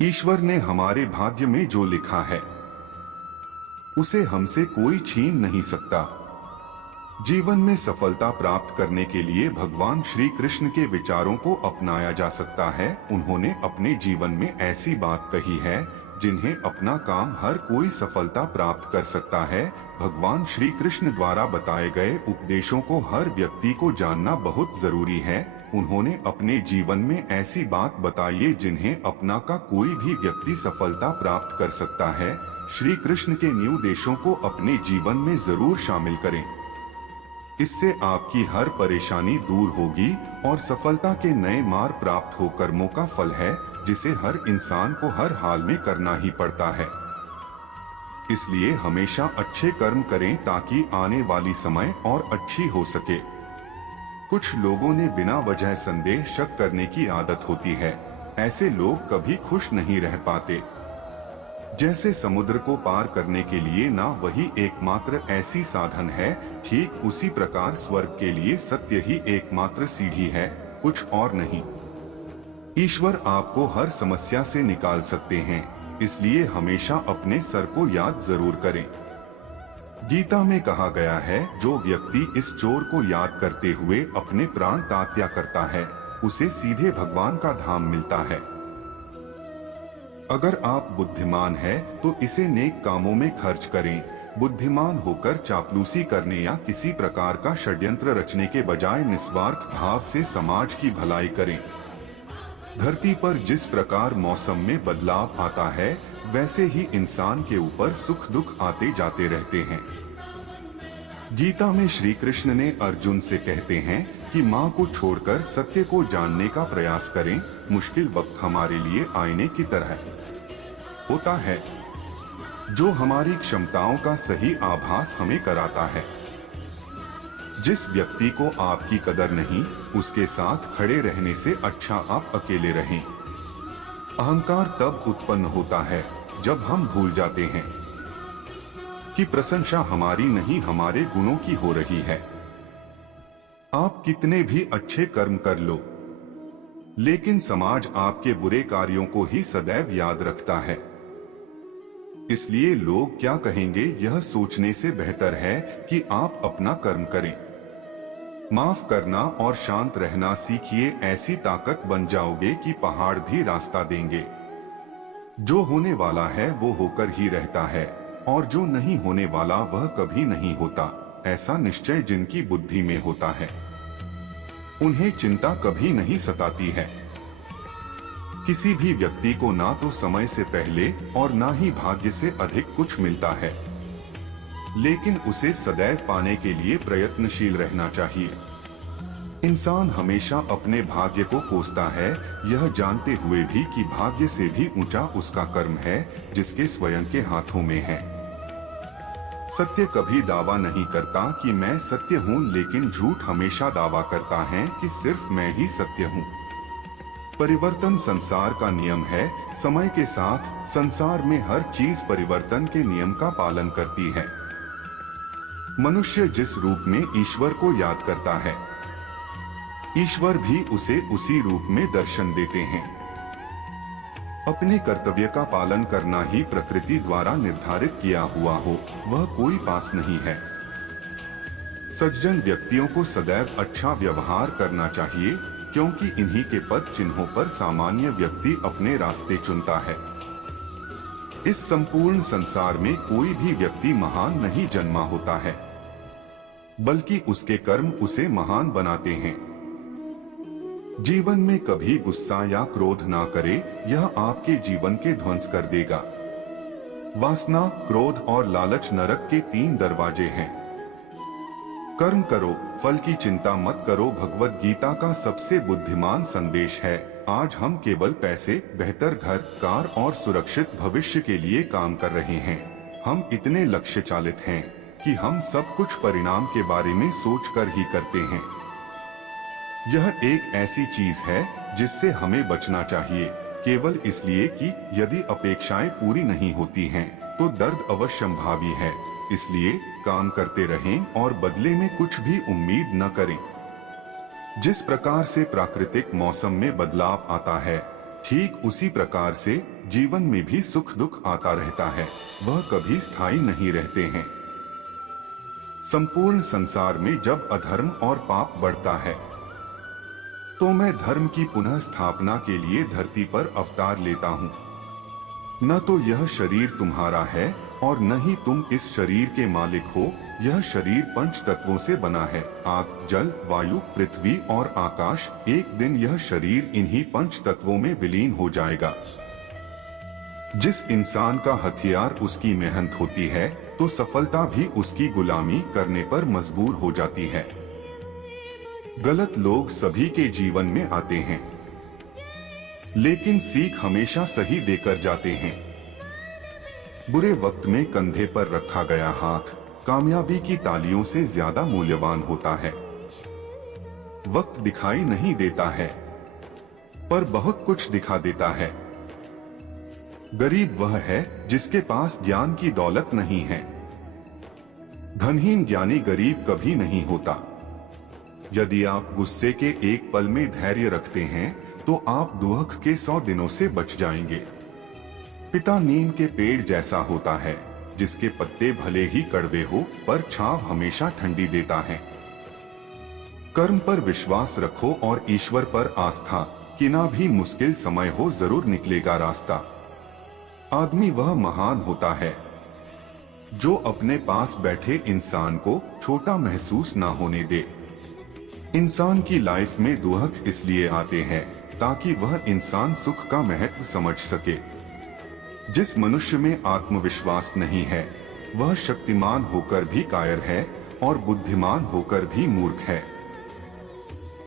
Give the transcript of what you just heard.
ईश्वर ने हमारे भाग्य में जो लिखा है उसे हमसे कोई छीन नहीं सकता। जीवन में सफलता प्राप्त करने के लिए भगवान श्री कृष्ण के विचारों को अपनाया जा सकता है। उन्होंने अपने जीवन में ऐसी बात कही है जिन्हें अपना काम हर कोई सफलता प्राप्त कर सकता है। भगवान श्री कृष्ण द्वारा बताए गए उपदेशों को हर व्यक्ति को जानना बहुत जरूरी है। उन्होंने अपने जीवन में ऐसी बात बताई है जिन्हें अपना का कोई भी व्यक्ति सफलता प्राप्त कर सकता है। श्री कृष्ण के निर्देशों को अपने जीवन में जरूर शामिल करें। इससे आपकी हर परेशानी दूर होगी और सफलता के नए मार्ग प्राप्त हो। कर्मों का फल है जिसे हर इंसान को हर हाल में करना ही पड़ता है। इसलिए हमेशा अच्छे कर्म करें ताकि आने वाली समय और अच्छी हो सके। कुछ लोगों ने बिना वजह संदेह शक करने की आदत होती है। ऐसे लोग कभी खुश नहीं रह पाते। जैसे समुद्र को पार करने के लिए ना वही एकमात्र ऐसी साधन है, ठीक उसी प्रकार स्वर्ग के लिए सत्य ही एकमात्र सीढ़ी है, कुछ और नहीं। ईश्वर आपको हर समस्या से निकाल सकते हैं, इसलिए हमेशा अपने सर को याद जरूर करें। गीता में कहा गया है, जो व्यक्ति इस चोर को याद करते हुए अपने प्राण त्याग करता है उसे सीधे भगवान का धाम मिलता है। अगर आप बुद्धिमान हैं तो इसे नेक कामों में खर्च करें। बुद्धिमान होकर चापलूसी करने या किसी प्रकार का षड्यंत्र रचने के बजाय निस्वार्थ भाव से समाज की भलाई करें। धरती पर जिस प्रकार मौसम में बदलाव आता है वैसे ही इंसान के ऊपर सुख दुख आते जाते रहते हैं। गीता में श्री कृष्ण ने अर्जुन से कहते हैं कि माँ को छोड़कर सत्य को जानने का प्रयास करें। मुश्किल वक्त हमारे लिए आईने की तरह होता है जो हमारी क्षमताओं का सही आभास हमें कराता है। जिस व्यक्ति को आपकी कदर नहीं, उसके साथ खड़े रहने से अच्छा आप अकेले रहें। अहंकार तब उत्पन्न होता है जब हम भूल जाते हैं कि प्रशंसा हमारी नहीं हमारे गुणों की हो रही है। आप कितने भी अच्छे कर्म कर लो, लेकिन समाज आपके बुरे कार्यों को ही सदैव याद रखता है। इसलिए लोग क्या कहेंगे यह सोचने से बेहतर है कि आप अपना कर्म करें। माफ करना और शांत रहना सीखिए, ऐसी ताकत बन जाओगे कि पहाड़ भी रास्ता देंगे। जो होने वाला है वो होकर ही रहता है और जो नहीं होने वाला वह कभी नहीं होता। ऐसा निश्चय जिनकी बुद्धि में होता है उन्हें चिंता कभी नहीं सताती है। किसी भी व्यक्ति को ना तो समय से पहले और ना ही भाग्य से अधिक कुछ मिलता है, लेकिन उसे सदैव पाने के लिए प्रयत्नशील रहना चाहिए। इंसान हमेशा अपने भाग्य को कोसता है, यह जानते हुए भी कि भाग्य से भी ऊंचा उसका कर्म है जिसके स्वयं के हाथों में है। सत्य कभी दावा नहीं करता कि मैं सत्य हूँ, लेकिन झूठ हमेशा दावा करता है कि सिर्फ मैं ही सत्य हूँ। परिवर्तन संसार का नियम है। समय के साथ संसार में हर चीज परिवर्तन के नियम का पालन करती है। मनुष्य जिस रूप में ईश्वर को याद करता है, ईश्वर भी उसे उसी रूप में दर्शन देते हैं। अपने कर्तव्य का पालन करना ही प्रकृति द्वारा निर्धारित किया हुआ हो, वह कोई पास नहीं है। सज्जन व्यक्तियों को सदैव अच्छा व्यवहार करना चाहिए, क्योंकि इन्हीं के पद चिन्हों पर सामान्य व्यक्ति अपने रास्ते चुनता है। इस संपूर्ण संसार में कोई भी व्यक्ति महान नहीं जन्मा होता है, बल्कि उसके कर्म उसे महान बनाते हैं। जीवन में कभी गुस्सा या क्रोध ना करे, यह आपके जीवन के ध्वंस कर देगा। वासना, क्रोध और लालच नरक के 3 दरवाजे हैं। कर्म करो, फल की चिंता मत करो, भगवत गीता का सबसे बुद्धिमान संदेश है। आज हम केवल पैसे, बेहतर घर, कार और सुरक्षित भविष्य के लिए काम कर रहे हैं। हम इतने लक्ष्य चालित हैं कि हम सब कुछ परिणाम के बारे में सोचकर ही करते हैं। यह एक ऐसी चीज है जिससे हमें बचना चाहिए, केवल इसलिए कि यदि अपेक्षाएं पूरी नहीं होती हैं, तो दर्द अवश्यंभावी है। इसलिए काम करते रहें और बदले में कुछ भी उम्मीद न करें। जिस प्रकार से प्राकृतिक मौसम में बदलाव आता है, ठीक उसी प्रकार से जीवन में भी सुख दुख आता रहता है, वह कभी स्थायी नहीं रहते हैं। संपूर्ण संसार में जब अधर्म और पाप बढ़ता है तो मैं धर्म की पुनः स्थापना के लिए धरती पर अवतार लेता हूँ। न तो यह शरीर तुम्हारा है और न ही तुम इस शरीर के मालिक हो। यह शरीर पंच तत्वों से बना है, आग, जल, वायु, पृथ्वी और आकाश। एक दिन यह शरीर इन्हीं पंच तत्वों में विलीन हो जाएगा। जिस इंसान का हथियार उसकी मेहनत होती है तो सफलता भी उसकी गुलामी करने पर मजबूर हो जाती है। गलत लोग सभी के जीवन में आते हैं, लेकिन सीख हमेशा सही देकर जाते हैं। बुरे वक्त में कंधे पर रखा गया हाथ कामयाबी की तालियों से ज्यादा मूल्यवान होता है। वक्त दिखाई नहीं देता है, पर बहुत कुछ दिखा देता है। गरीब वह है जिसके पास ज्ञान की दौलत नहीं है। धनहीन ज्ञानी गरीब कभी नहीं होता। यदि आप गुस्से के एक पल में धैर्य रखते हैं तो आप दुख के 100 दिनों से बच जाएंगे। पिता नीम के पेड़ जैसा होता है, जिसके पत्ते भले ही कड़वे हो पर छांव हमेशा ठंडी देता है। कर्म पर विश्वास रखो और ईश्वर पर आस्था। कितना भी मुश्किल समय हो जरूर निकलेगा रास्ता। आदमी वह महान होता है जो अपने पास बैठे इंसान को छोटा महसूस ना होने दे। इंसान की लाइफ में दुख इसलिए आते हैं ताकि वह इंसान सुख का महत्व समझ सके। जिस मनुष्य में आत्मविश्वास नहीं है वह शक्तिमान होकर भी कायर है और बुद्धिमान होकर भी मूर्ख है।